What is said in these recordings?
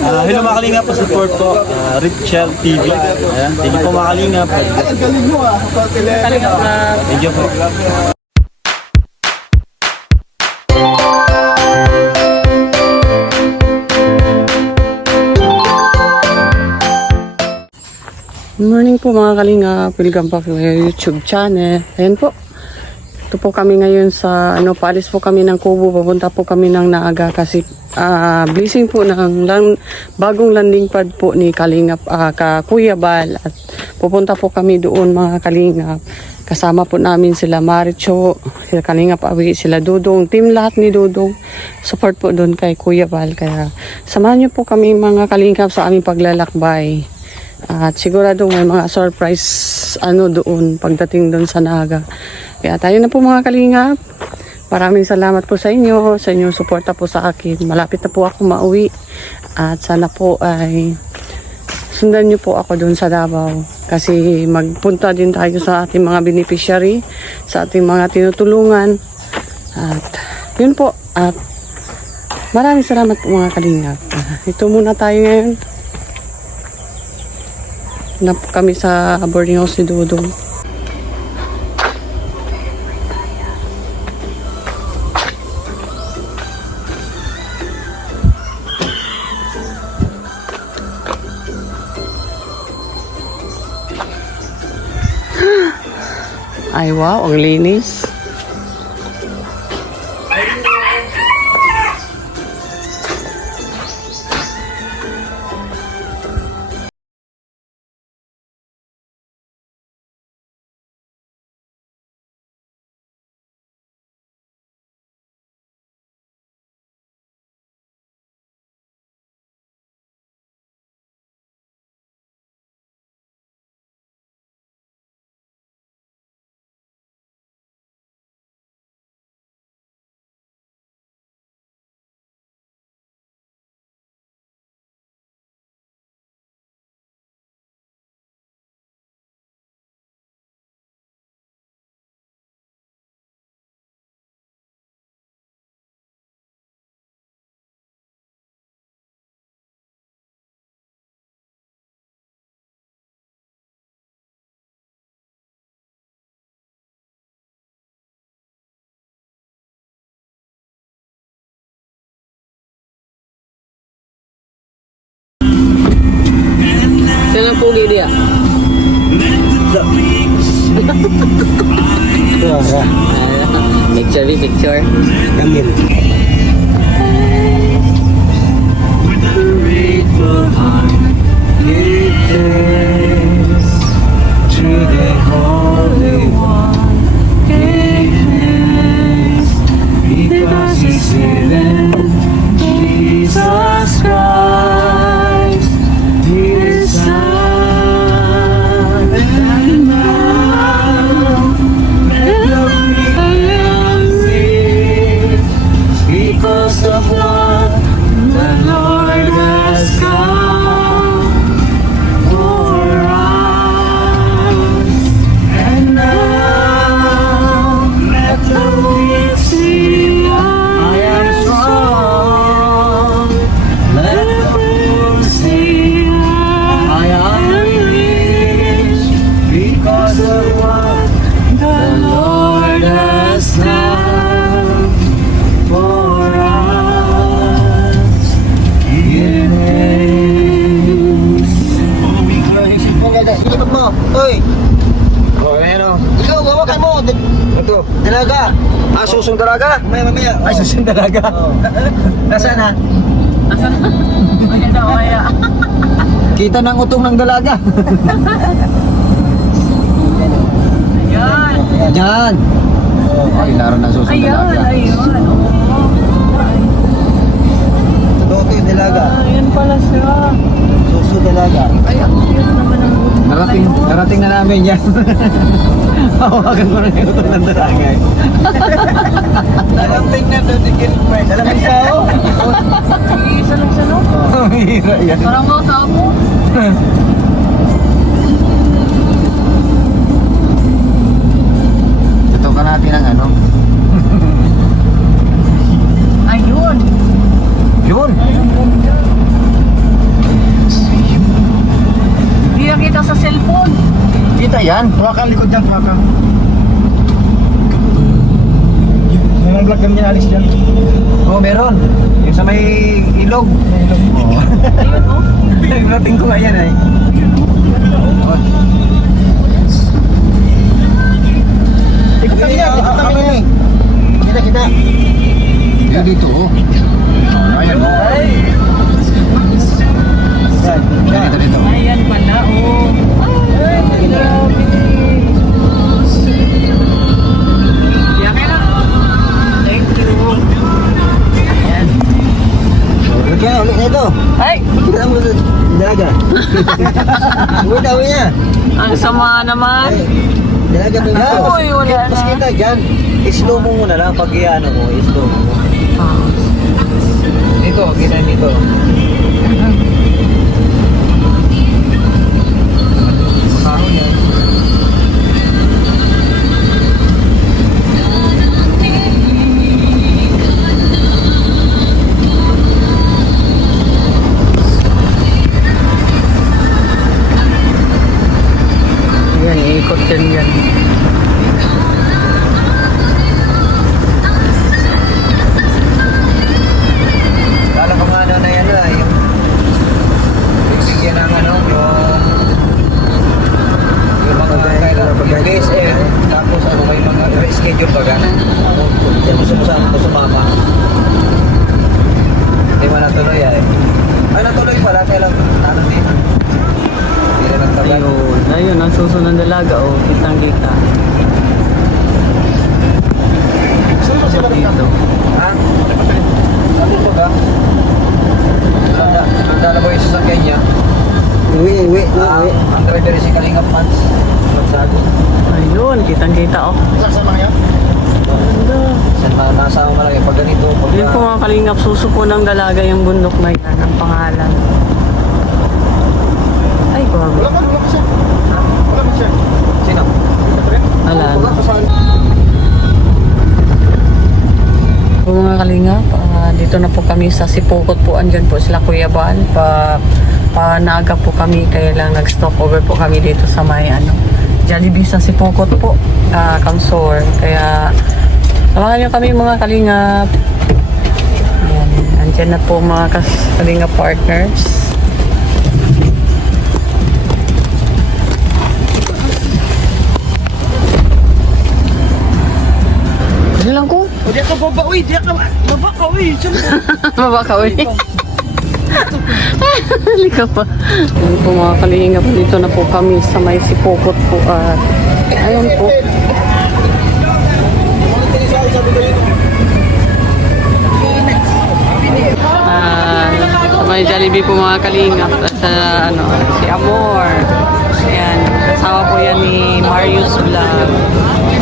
Hello mga kalingap, support po Richel TV. Ayan, thank you po mga kalingap. Thank you po. Good morning po mga kalingap. Welcome back to my YouTube channel. Ayan po. Ito po kami ngayon sa paalis po kami ng Kubo. Papunta po kami ng Naga kasi blessing po ng bagong landing pad po ni Kalingap Kuya Bal. At pupunta po kami doon mga kalingap. Kasama po namin sila Maricho, sila Kalingap Awi, sila Dudong, team lahat ni Dudong. Support po doon kay Kuya Bal. Kaya samahan niyo po kami mga kalingap sa aming paglalakbay. At sigurado may mga surprise doon pagdating doon sa Naga. Kaya tayo na po mga kalingap. Maraming salamat po sa inyong suporta po sa akin. Malapit na po ako mauwi. At sana po ay sundan niyo po ako doon sa Davao. Kasi magpunta din tayo sa ating mga beneficiary, sa ating mga tinutulungan. At yun po. At maraming salamat po mga kalingap. Ito muna tayo ngayon. Na po kami sa boarding house ni Dudong. Ay wow, ang linis. Saan ang pugi dia? Picture. Kamil. Dalaga. Susong dalaga? Mamaya. Ay, susong dalaga. Nasaan ha? Nasaan? Maya. Kita ng utong ng dalaga. Ayan. Ayan. Ay, laro ng susong dalaga. Ayun. Ito yung dalaga. Ayan pala siya. Susong dalaga. Ay, ang cute naman ang Narating na namin yan. Hawakan ko na yung utong ng dalaga. Narating na doon ni Gilbert. Alam mo siya o? Isa lang siya, no? Hira yan. Parang mga tao. Tutukan natin ang ano. Ayun. Yun. yan. Hawakan likod dyan, hawakan. Yung mga vlog namin alis dyan. Oo, meron. Yung sa may ilog. Oo. Ayun, oh. Naglating ko nga yan eh. Ikot kami yan, ikot kami yan. Kita. Yung dito, oh. Ayan, oh. Yan. Dito. Ayan pala, oh. Ay, grabe. Yan ka na. Thank you. Ayan. Ulit yan, ulit na ito. Ay! Kita mo sa dalaga. Ulit na, ulit niya. Ang sama naman. Dalaga to na. Uy, wala na. Mas kita dyan. I-slow mo muna lang pag i-ano mo. I-slow mo. Dito, ganyan dito. Makahon yan. Ayan, iikot yan yan. Lalo kung ano na yan na, yung bigyan ng ano, yung mga yung BSM, tapos ano may mga schedule ba gana? Gusto mo sumama. Hindi mo natuloy yan eh. Ay natuloy pala, kaya lang ano din. Hindi na nagtagal. Ayun, ang susunod na dalaga, oh. Kitang-kita. Saan ba sila Dito. Ha? Ano po ba? Nagdala mo yung sasakyan niya. Uwi. Ang driver si Kalinga Pants. Magsago. Ayun, kitang-kita, oh. Saan mga yan? Saan masama mo lang eh. Pag ganito, pag Yun po mga kalingap, susupo ng dalaga yung bundok na yan, ang pangalan. Ay, grabe. Wala ba siya? Wala ba siya? Sino? Wala na. Wala kasal. Po mga kalingap, dito na po kami sa Sipokot po. Andyan po sila Kuya Bal. Panaga po kami, kaya lang nag-stop over po kami dito sa may Jollibee sa Sipokot po, Kamsor. Kaya samahan nyo kami mga kalingap. Ayan, andyan na po mga kalingap partners. Ano lang ko? O di ka baba, uy, di ka baba ka, uy. Baba ka, uy. Halika pa. Ayan po mga kalingap, dito na po kami sa may Sipokot po. Ayun po. Sa may Jollibee po mga kalingap. At si Amor. Ayan. Kasama po yan ni Marius Vlog.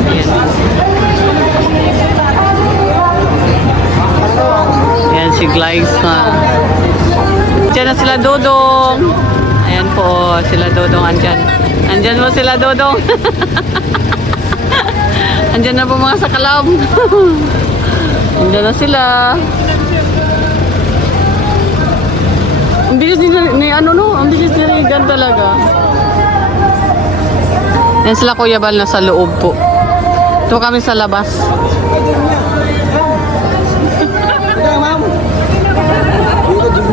Ayan. Ayan si Glyza. Diyan na sila Dodong. Ayan po, sila Dodong andyan. Andyan mo sila Dodong. Andyan na po mga sakalab. Andyan na sila. Ang bilis ni ano no? Ang bilis ni Regan talaga. Ayan sila Kuya Bal na sa loob po. Ito kami sa labas.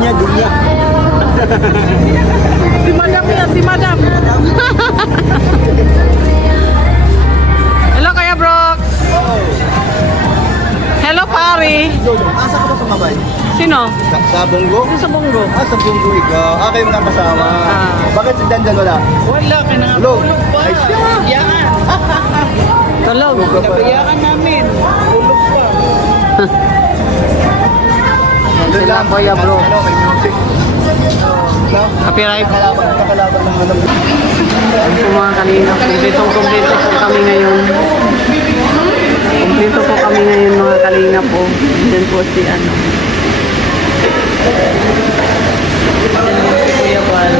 Dunya. Si Madam yan, si Madam. Hello Kuya Brox. Hello Pari. Asa ka ba sumabay? Sino? Sa Bongo? Sa Bongo. Sa Bongo ikaw. Kayo mga kasama. Bakit si Dandan wala? Wala ka na. Tulog. Ay siya. Yan. Tulog. Kabayakan namin. Tulog pa. Sila Kuya Bro. Ano, may music. Copyright. Kakalaban ng ano. Ayan po mga kanina. Kumpleto po kami ngayon. Kumpleto po kami ngayon mga kalinga po. Diyan po si ano. Diyan po si Kuya Bal.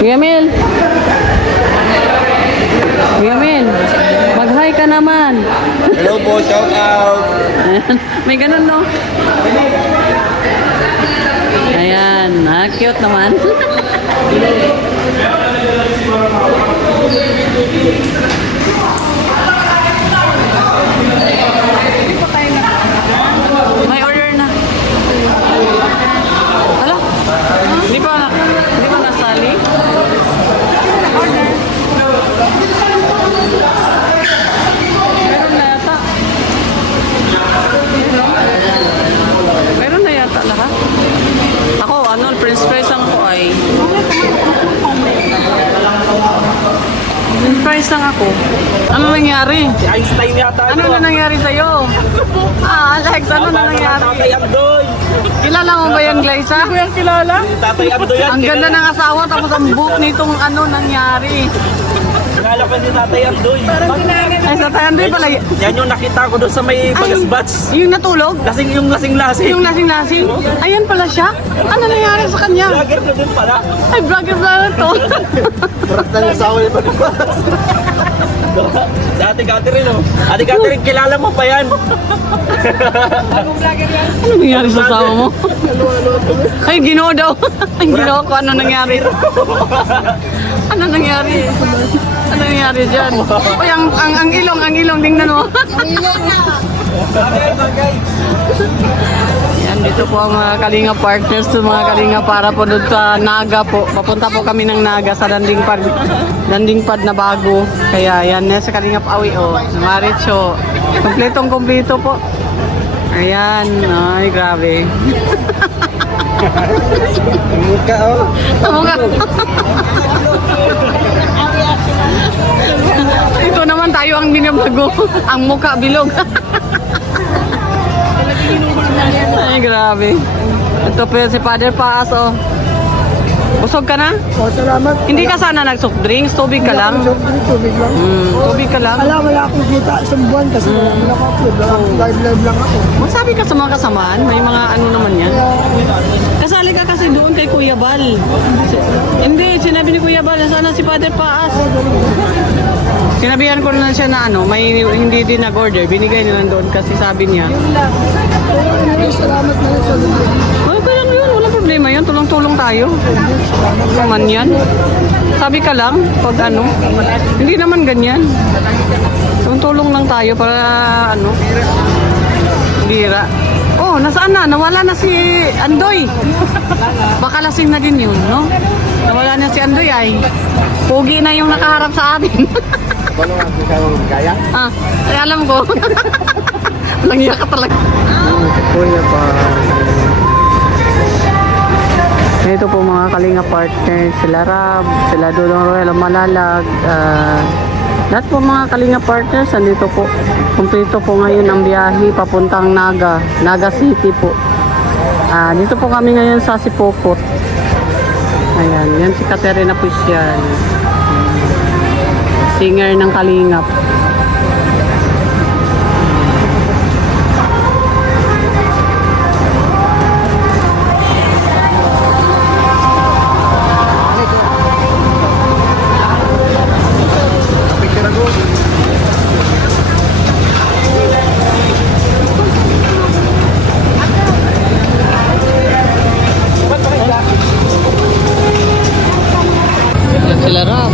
Kuya Mel. Kuya Mel. Mag-hi ka naman. Hello po, shout out. Ayan. May ganun, no? Ayan. Cute naman. May order na. Hala? Hindi pa nasali? Order. Meron na yata. Meron na yata lahat. Ako, French fries lang ko ay. French fries lang ako. Ano nangyari? Si Einstein yata. Ano na nangyari sa'yo? Alex, ano na nangyari? Tatay Abdoy. Kilala mo ba yung Glyza? Hindi ko yung kilala. Tatay Abdoy yan. Ang ganda ng asawa tapos ang book nitong ano nangyari. Kilala pa ni Tatay Abdoy. Ay, sa tayan din pala. Yan yung nakita ko doon sa may bagas-bats. Yung natulog? Yung lasing-lasing. Yung lasing-lasing? Ayan pala siya? Ano nangyari sa kanya? Vlogger na din pala. Ay, vlogger to. Parat na yung asawa niya pa rin. Si Ate Catherine, oh. Ate Catherine, kilala mo pa yan. Ano nangyari sa asawa mo? Ay, ginoo daw. Ang ginoo ko, ano nangyari? Ano nangyari? Ano nangyari dyan? Uy, ang ilong, tingnan mo. Yan, dito po ang mga Kalinga partners to mga Kalinga para po doon sa Naga po. Papunta po kami ng Naga sa landing pad na bago. Kaya yan, sa Kalinga Awi, oh. Maricho. Kompletong-kompleto po. Ayan, ay grabe. Mukha, oh. Tama ka. Ito naman tayo ang binabago. Ang mukha bilog. Ay, grabe. Ito po si Father Paas, oh. Busog ka na? Oh, salamat. Hindi ka sana nag-soft drinks? Tubig ka lang? Tubig lang. Tubig ka lang? Wala akong kita isang buwan kasi wala akong upload. Live lang ako. Magsabi ka sa mga kasamaan, may mga ano naman yan. Kasali ka kasi doon kay Kuya Bal. Hindi, sinabi ni Kuya Bal, sana si Father Paas. Sinabihan ko na siya na ano, may hindi din nag-order. Binigay niya lang doon kasi sabi niya. Salamat na rin sa Ay, kaya yun, walang problema yun. Tulong-tulong tayo. Naman yan. Sabi ka lang, pag ano, hindi naman ganyan. Tulong-tulong lang tayo para ano, bira. Oh, nasaan na? Nawala na si Andoy. Baka lasing na din yun, no? Nawala na si Andoy ay. Pogi na yung nakaharap sa atin. Paano nga kung kaya? Ay alam ko. Langya ka talaga. Kuya pa. Ito po mga Kalinga partners, sila Rab, sila Dudong Royal Malalag, lahat po mga Kalinga partners, andito po. Kumpleto po ngayon ang biyahe papuntang Naga City po. Dito po kami ngayon sa Sipokot. Ayan, yan si Katerina Pusian. Singer ng Kalingap. Sila Rab.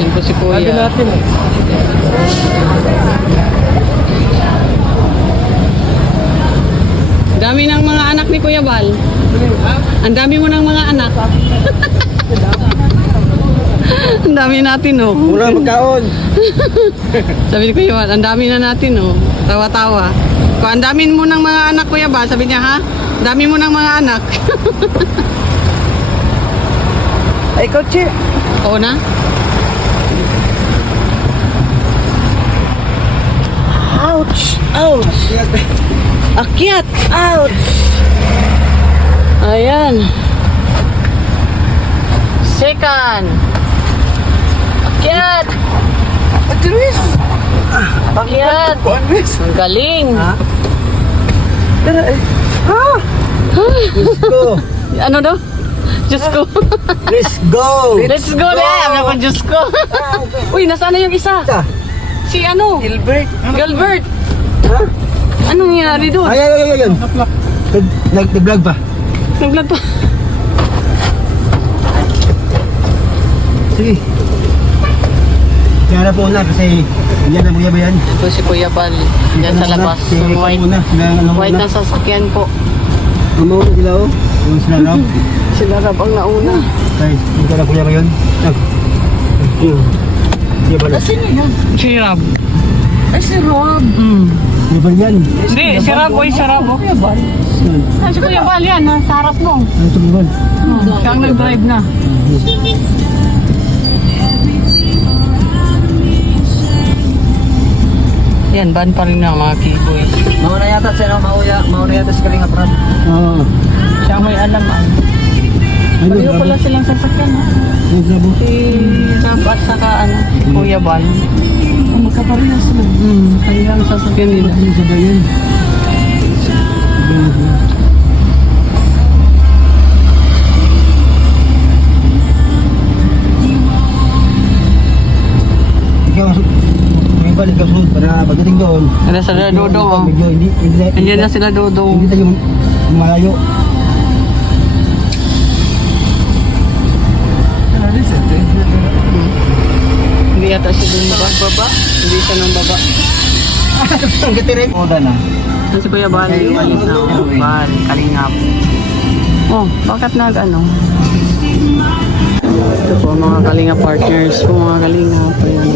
Yan po si Kuya. Dami ng mga anak ni Kuya Bal. Ang dami mo ng mga anak. Ang dami natin, oh. Muna magkaon. Sabi ni Kuya Bal, ang dami na natin, oh. Tawa-tawa. Kung ang dami mo ng mga anak, Kuya Bal, sabi niya, ha? Dami mo ng mga anak. Ay, kotse. Oo na? Ouch! Ouch! Akyat! Ouch! Ayan. Second. Akyat! Atiris! Akyat! Kuan, miss. Ang galing. Tara, eh. Let's go. Ano daw? Diyos ko. Let's go. Let's go na! Ano pa, Diyos ko? Uy, nasaan na yung isa? Isa. Si ano? Gilbert. Gilbert. Ha? Anong nangyari doon? Ay. Nag-vlog pa. Nag-vlog pa. Sige. Kaya na po na kasi yan na Kuya ba yan? Ito si Kuya Bal. Diyan sa labas. White. White na sasakyan po. Umaw na sila oh. Yung sila Rob. Sila Rab ang nauna. Guys, hindi na Kuya ba yun? Kuya ba? Si Rab. Ay, si Rob. Kuya ba yan? Hindi, si Rab. Uy, si Rab. Kuya Bal. Si Kuya Bal yan. Nasa harap mo. Ano ito ba? Siya ang nag-drive na. Yan, ban pa rin na mga keyboys. Mauna yata siya, no? Mauna yata si Kalinga Prab. Oo. Siya may alam ah. Ano Pareho pala silang sasakyan ha. Ano grabo? Si Rab at saka ano, Kuya Bal. Magkaparehas sila. Kaya ang sasakyan nila. Ano sa bayan? Ikaw, may balik ka sunod para pagdating doon. Ano sila Dodong oh. Medyo hindi Nandiyan na sila Dodong. Hindi tayo malayo. Hindi yata siya dun baba. Hindi siya nang baba. Ang katirin. Oda na. Yan si Kuya Bal. Bal, Kalingap. Oh, bakit nag-ano? Ito po mga Kalinga partners po mga Kalingap. Ayan.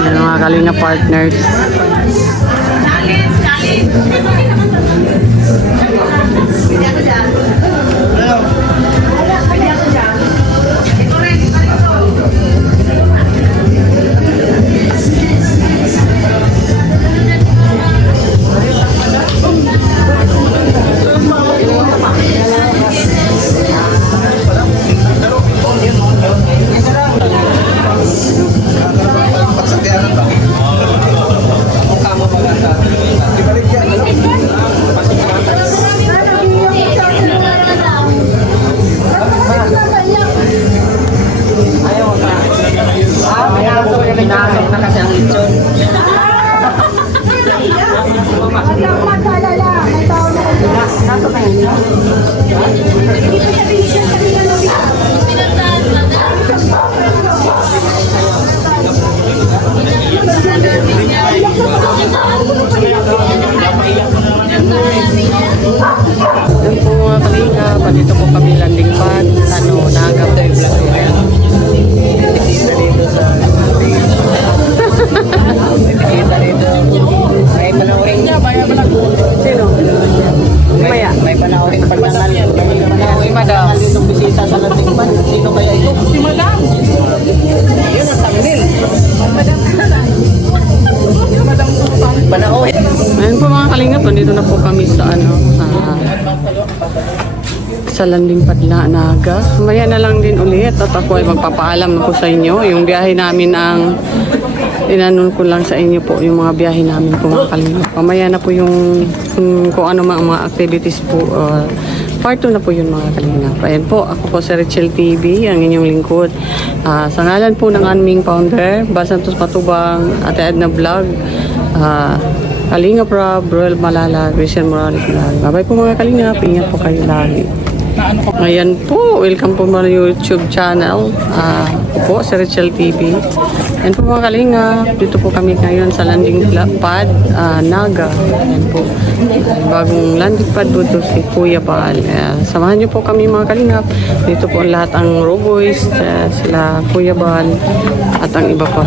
Yan mga Kalinga partners. Pinasok na kasi ang lechon. Yan po mga Kalinga, dito po kami landing pad. Naagap na yung vlog. Kita dito sa kita dito. May panauring niya, baya ba lang? Sino? Maya. May panauring pagtangal. May madam. Itong bisita sa landing pad. Sino kaya ito? Si madam. Yun ang thumbnail. Madam. Panauring. Ayan po mga Kalinga, dito na po kami sa sa landing pad na Naga. Maya na lang din ulit at ako ay magpapaalam na po sa inyo. Yung biyahe namin ang inanon ko lang sa inyo po yung mga biyahe namin po mga Kalinga. Pamaya na po yung kung ano mga activities po Part 2 na po yun mga kalingap. Ayan po, ako po si Richel TV, ang inyong lingkod. Sa ngalan po ng aming founder, Bal Santos Matubang, Ate Edna Vlog, Kalingap Rob, Roel Malala, Christian Morales Vlog. Bye po mga kalingap, ingat po kayo lagi. Ayan po, welcome po mga YouTube channel. Ako po, si Richel TV. Ayan po mga kalingap, dito po kami ngayon sa landing pad, Naga. Ayan po, bagong landing pad po ito si Kuya Bal. Samahan niyo po kami mga kalingap. Dito po lahat ang Roboys, sila Kuya Bal, at ang iba pa.